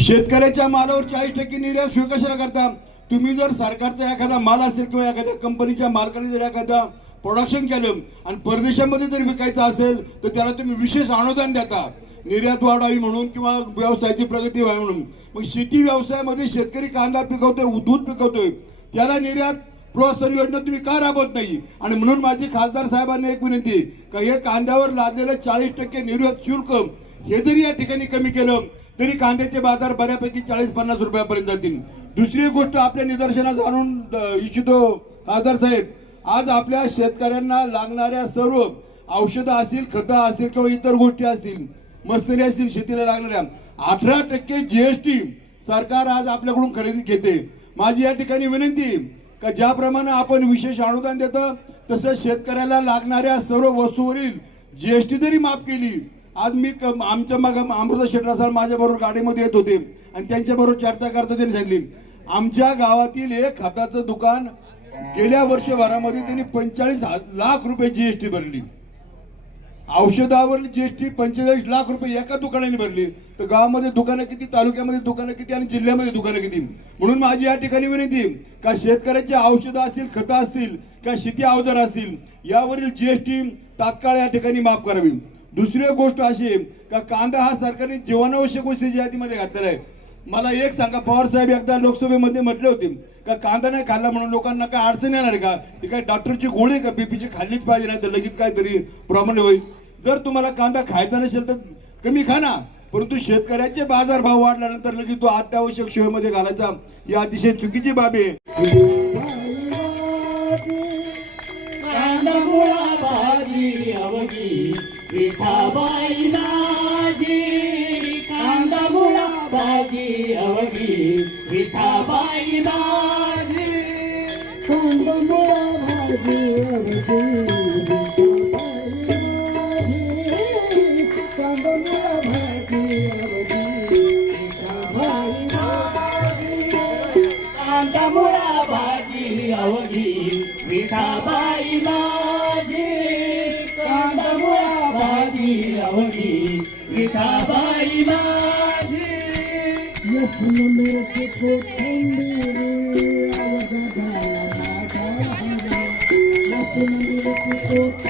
शेतकऱ्याच्या मालावर चाळीस टक्के निर्यात शुल्क कशाला करता? तुम्ही जर सरकारचा एखादा माल असेल किंवा एखाद्या कंपनीच्या मालकाने जर एखादा प्रोडक्शन केलं आणि परदेशामध्ये जर विकायचं असेल तर त्याला तुम्ही विशेष अनुदान देता. निर्यात वाढावी म्हणून किंवा व्यवसायाची प्रगती व्हावी म्हणून. मग शेती व्यवसायामध्ये शेतकरी कांदा पिकवतोय दूध पिकवतोय. त्याला निर्यात प्रोत्साहन योजना तुम्ही का राबवत नाही? आणि म्हणून माझी खासदार साहेबांनी एक विनंती का हे कांद्यावर लादलेलं चाळीस टक्के निर्यात शुल्क हे जरी या ठिकाणी कमी केलं तरी कांद्याचे बाजार बऱ्यापैकी चाळीस पन्नास रुपयापर्यंत जातील. दुसरी गोष्ट आपल्या निदर्शनास आणून इच्छितो खासदार साहेब आज आपल्या शेतकऱ्यांना लागणाऱ्या सर्व औषधं असतील खतं असतील किंवा इतर गोष्टी असतील मस्तरी असतील शेतीला लागणाऱ्या अठरा टक्के जीएसटी सरकार आज आपल्याकडून खरेदी घेते. माझी या ठिकाणी विनंती आहे का ज्याप्रमाणे आपण विशेष अनुदान देतो तसं शेतकऱ्याला लागणाऱ्या सर्व वस्तूवरील जीएसटी जरी माफ केली आज मी आमच्या मग अमृता शेटरासार माझ्या बरोबर गाडीमध्ये येत होते आणि त्यांच्या बरोबर चर्चा करता त्यांनी सांगितली. आमच्या गावातील एक खताचं दुकान गेल्या वर्षभरामध्ये त्यांनी पंचेचाळीस लाख रुपये जीएसटी भरली. औषधावर जीएसटी पंचेचाळीस लाख रुपये एका दुकानाने भरली. तर गावामध्ये दुकानं किती तालुक्यामध्ये दुकानं किती आणि जिल्ह्यामध्ये दुकानं किती? म्हणून माझी या ठिकाणी विनंती का शेतकऱ्याची औषधं असतील खतं असतील का शेती अवजार असतील यावरील जीएसटी तात्काळ या ठिकाणी माफ करावी. दुसरी गोष्ट अशी का कांदा हा सरकारने जीवनावश्यक गोष्टीच्या यादीमध्ये घातलेला आहे. मला एक सांगा पवार साहेब एकदा लोकसभेमध्ये म्हटले होते का कांदा नाही खाल्ला म्हणून लोकांना काय अडचण येणार आहे का? ती काय डॉक्टरची गोळी का? बीपीची खाल्लीच पाहिजे नाही तर लगेच काहीतरी प्रॉब्लेम होईल. जर तुम्हाला कांदा खायचा नसेल तर कमी खा ना. परंतु शेतकऱ्याचे बाजार भाव वाढल्यानंतर लगेच तो अत्यावश्यक सेवेमध्ये घालायचा. ही अतिशय चुकीची बाब आहे. कांदमुळा भाजी अवघी विठाबाई नाजी लसूण मिरची कोथिंबीर अवघाला माझा हवा लसूण मिरची कोथिंबीर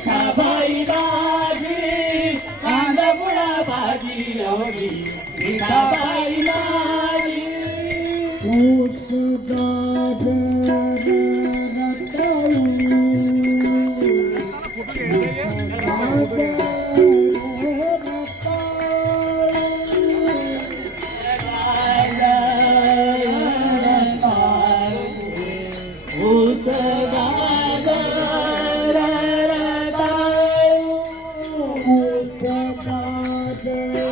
विठाबाई नाजी कांदामुळा भाजी अवघी. विठाबाई नाजी day.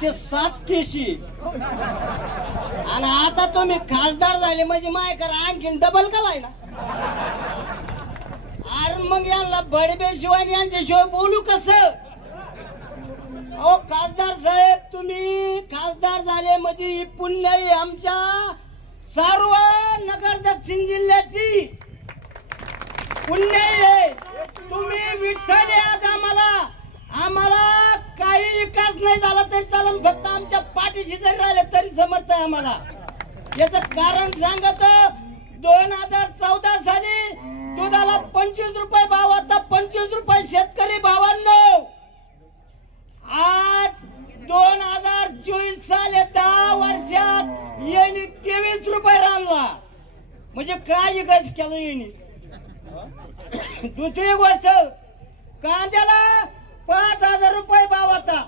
एकशे सात केशी आणि आता तुम्ही खासदार झाले म्हणजे माय करा आणखीन डबल का व्हायला अरे मग यांना बडबे शिवाय यांच्याशिवाय बोलू कस? अहो खासदार साहेब तुम्ही खासदार झाले म्हणजे ही पुण्य आमच्या सर्व नगर दक्षिण जिल्ह्याची. पुण्य तुम्ही विठ्ठल आज आम्हाला आम्हाला विकास नाही झाला तरी चालेल फक्त आमच्या पाठीशी जरी राहिले तरी समर्थ आहे आम्हाला. याच कारण सांगत दोन हजार चौदा साली दुधाला पंचवीस रुपये भाव आता पंचवीस रुपये शेतकरी भावांनो. आज दोन हजार चोवीस साले दहा वर्षात यांनी तेवीस रुपये रानला म्हणजे काय विकास केला यांनी दुसरी गोष्ट कांद्याला पाच हजार रुपये भाव आता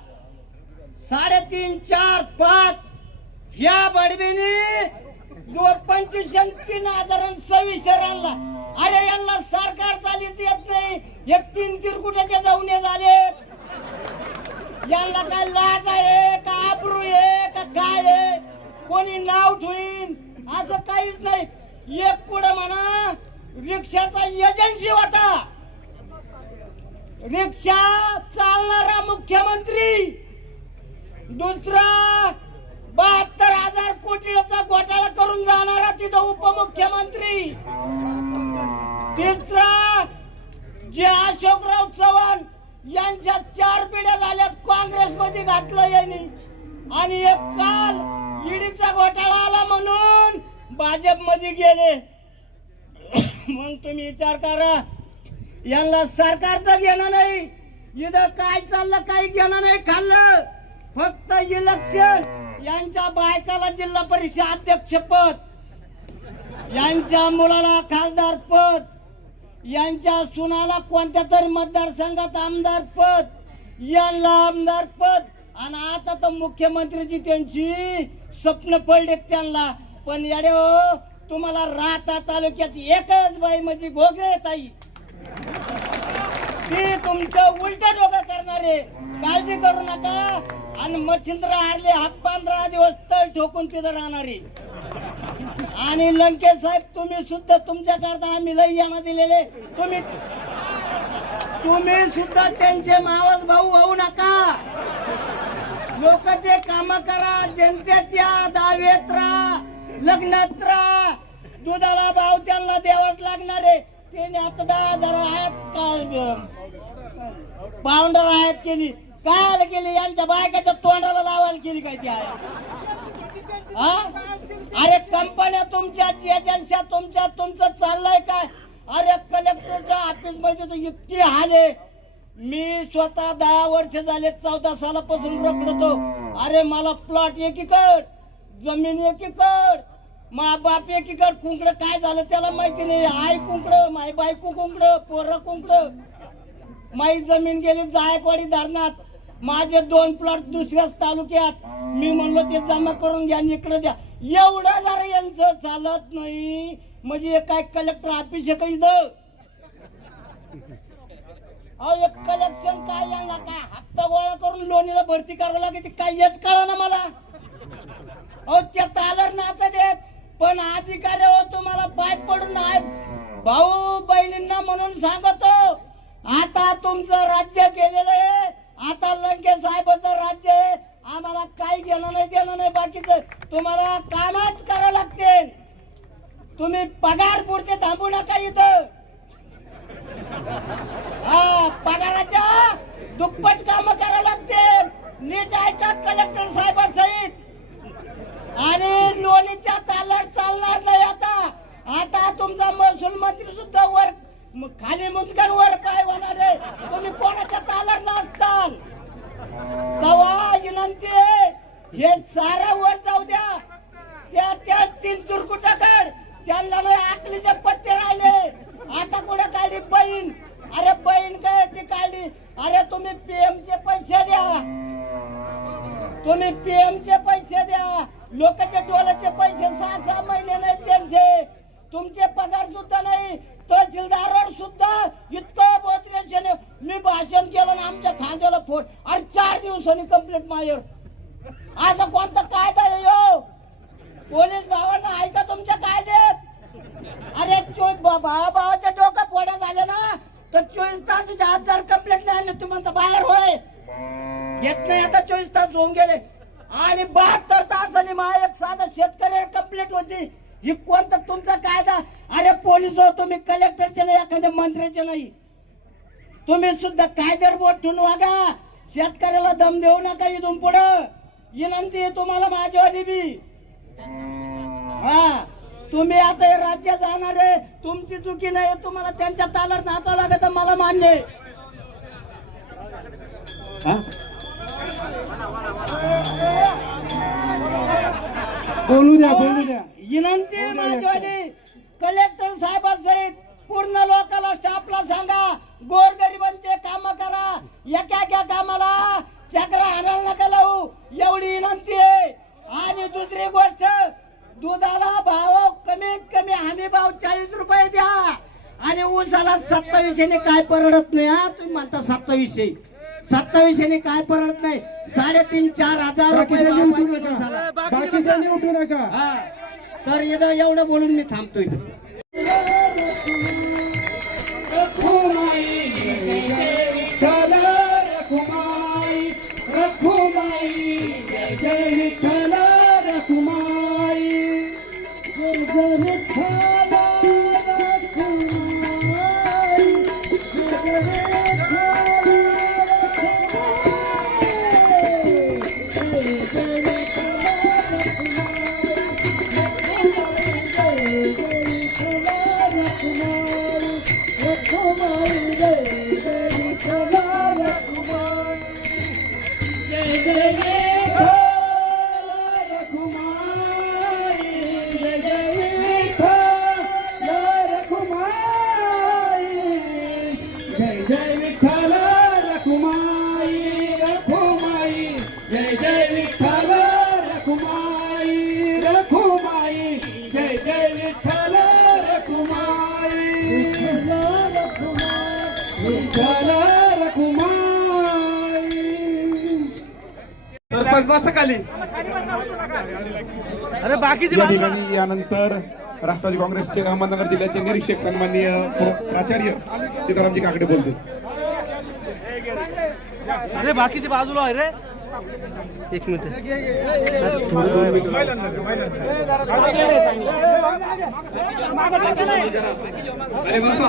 साडेतीन चार पाच. या बडबीने दोन पंचवीस तीन हजार सव्वीसशे आणला अरे यांना सरकार चालीच येत नाही. एक तीन तिरकुटाचे जाऊन झाले. यांना काय लाज आहे का आबरू आहे का काय आहे? कोणी नाव ठेवीन? असं काहीच नाही. एक पुढे म्हणा रिक्षाचा एजन्सी होता. रिक्षा चालणारा मुख्यमंत्री दुसरा बहात्तर हजार कोटीचा घोटाळा करून जाणारा तिथं उपमुख्यमंत्री. तिसरा जे अशोकराव चव्हाण यांच्या चार पिढ्या झाल्यात काँग्रेस मध्ये घातलं यांनी. आणि एक काल ईडीचा घोटाळा आला म्हणून भाजपमध्ये गेले. मग तुम्ही विचार करा यांना सरकारचं घेणं नाही इथं काय चाललं काही घेणं नाही खाल्लं. फक्त इलेक्शन! यांच्या बायकाला जिल्हा परिषद अध्यक्ष पद यांच्या मुलाला खासदार पद यांच्या सुनाला कोणत्या तरी मतदारसंघात आमदार पद यांना आमदार पद. आणि आता तर मुख्यमंत्रीची त्यांची स्वप्न पडलेत त्यांना. पण येडे हो तुम्हाला राहता तालुक्यात एकच बाई म्हणजे घोगरे ताई. ती तुमचं उलट डोकं काळजी करू नका. आणि मच्छिंद्र हारले हात पंधरा दिवस तळ ठोकून तिथं राहणारे. आणि लंकेश साहेब तुम्ही सुद्धा तुमच्या करता आम्ही लई यांना दिलेले. तुम्ही तुम्ही सुद्धा त्यांचे मावस भाऊ होऊ नका. लोकांचे काम करा जनतेत या दावेत राहा लग्नात राहा. दुधाला भाव त्यांना द्यावाच लागणार आहे. त्याने आता दहा हजार आहेत काय पावंडर आहेत केली काय आलं केली यांच्या बायकाच्या तोंडाला लावायला केली काय ती हा? अरे कंपन्या तुमच्याच एजन्स्या तुमच्या तुमचं चाललंय काय? अरे कलेक्टरच्या ऑफिसमध्ये इतकी हाल आहे. मी स्वतः दहा वर्ष झाले चौदा सालापासून रखडतो अरे मला प्लॉट एकीकड जमीन एकीकड. मा बाप एकीकड कुंकड काय झालं त्याला माहिती नाही. आई कुंकड माय बायको कुंकड पोरं कुंकड. माई जमीन गेली जायकवाडी धरणात. माझे दोन प्लॉट दुसऱ्याच तालुक्यात. मी म्हणलो ते जमा करून घ्या आणि इकडे द्या. एवढं जरा यांचं चालत नाही. म्हणजे एक काय कलेक्टर ऑफिस आहे का इथं? अहो एक कलेक्शन काय यांना काय हप्ता गोळा करून लोणीला भरती करावं लागेल काय हेच कळा ना मला? अहो त्या तालर नातं देत. पण अधिकारी हो तुम्हाला पाय पडून आहे. भाऊ बहिणींना म्हणून सांगतो आता तुमचं राज्य गेलेलं आहे. आता लंके साहेबाचं राज्य आहे. आम्हाला काही घेणं नाही देणं नाही बाकीचं. तुम्हाला कामच करावं लागते तुम्ही पगार पुरते थांबू नका इथं. हा पगाराच्या दुप्पट काम करावं लागते नीट ऐका कलेक्टर साहेबासहित. आणि लोणीच्या तालावर चालणार नाही आता. आता तुमचा महसूल मंत्री सुद्धा वर खाली मुंदकर वर काय होणार आहे तुम्ही कोणाच्या तालावर नसताल तेव्हा विनंती आहे हे सारा वर जाऊ द्या त्या त्या तीन तुरकुटाकड त्यांना नाही आकलीचे पत्ते राहिले आता कुठे काढली बहीण अरे बहीण कायची काढली अरे तुम्ही पीएम चे पैसे द्या तुम्ही पीएम चे पैसे द्या लोकांच्या डोळ्याचे पैसे सहा सहा महिने नाही त्यांचे तुमचे पगार सुद्धा नाही तहसीलदारावर सुद्धा इतकं बोत्रेशन मी भाषण केलं ना आमच्या फोन आणि चार दिवसांनी कंप्लीट मायर असं कोणता कायदा आहे यो? पोलीस भावांना ऐका तुमच्या कायद्यात अरे चोवीस भावा भावाच्या डोकं फोड्या झाले ना तर चोवीस तासाच्या आत जर कंप्लेंट नाही आले तुम्ही तर बाहेर होय. येत नाही आता चोवीस तास होऊन गेले. आणि बहात्तर तासांनी मा एक साधा शेतकरी कंप्लेंट होती. ही कोणता तुमचा कायदा? अरे पोलीस हो तुम्ही कलेक्टरचे नाही एखाद्या मंत्र्याचे नाही. तुम्ही सुद्धा कायद्यावर बोट ठेवून वागा. शेतकऱ्याला दम देऊ नका इथून पुढं. विनंती आहे तुम्हाला माझ्यावाली बी. हा. तुम्ही आता हे राज्य जाणार आहे. तुमची चुकी नाही तुम्हाला त्यांच्या तालावर नाचावं लागत मला मान्य बोलू द्या बोलू द्या. विनंती माझीवाली कलेक्टर साहेबासहित पूर्ण लोकांना स्टाफला सांगा. गोरगरिबांचे काम करा एका एका कामाला चक्र आणायला नका लावू एवढी विनंती आहे आणि दुसरी गोष्ट दुधाला भाव कमीत कमी हमी भाव चाळीस रुपये द्या आणि ऊसाला सत्तावीसशेने काय परवडत नाही हा तुम्ही सत्तावीसशे. सत्तावीसशेने काय परवडत नाही? साडेतीन चार हजार रुपये उठू नका. तर एवढं बोलून मी थांबतोय Música अरे बाकीचे या ठिकाणी यानंतर राष्ट्रवादी काँग्रेसचे अहमदनगर जिल्ह्याचे निरीक्षक सन्माननीय प्र- प्राचार्य सीतारामजी काकडे बोलतो अरे बाकीचे बाजूला आहे रे. एक मिनिट. थोडं दोन मिनिट अरे बसा.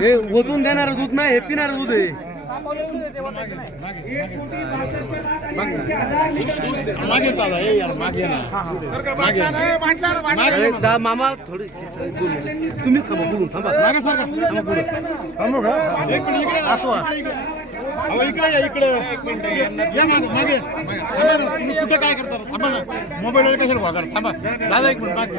हे ओतून देणारं दूध नाही हे पिणारं दूध आहे. दादा हे यार मामा थोडी तुम्हीच थांबा थांबा. मागे सर इकडे असो इकडे या मागे तुम्ही कुठे काय करता? थांबा मोबाईल कशाला थांबा. दादा एक मिनिट मागे.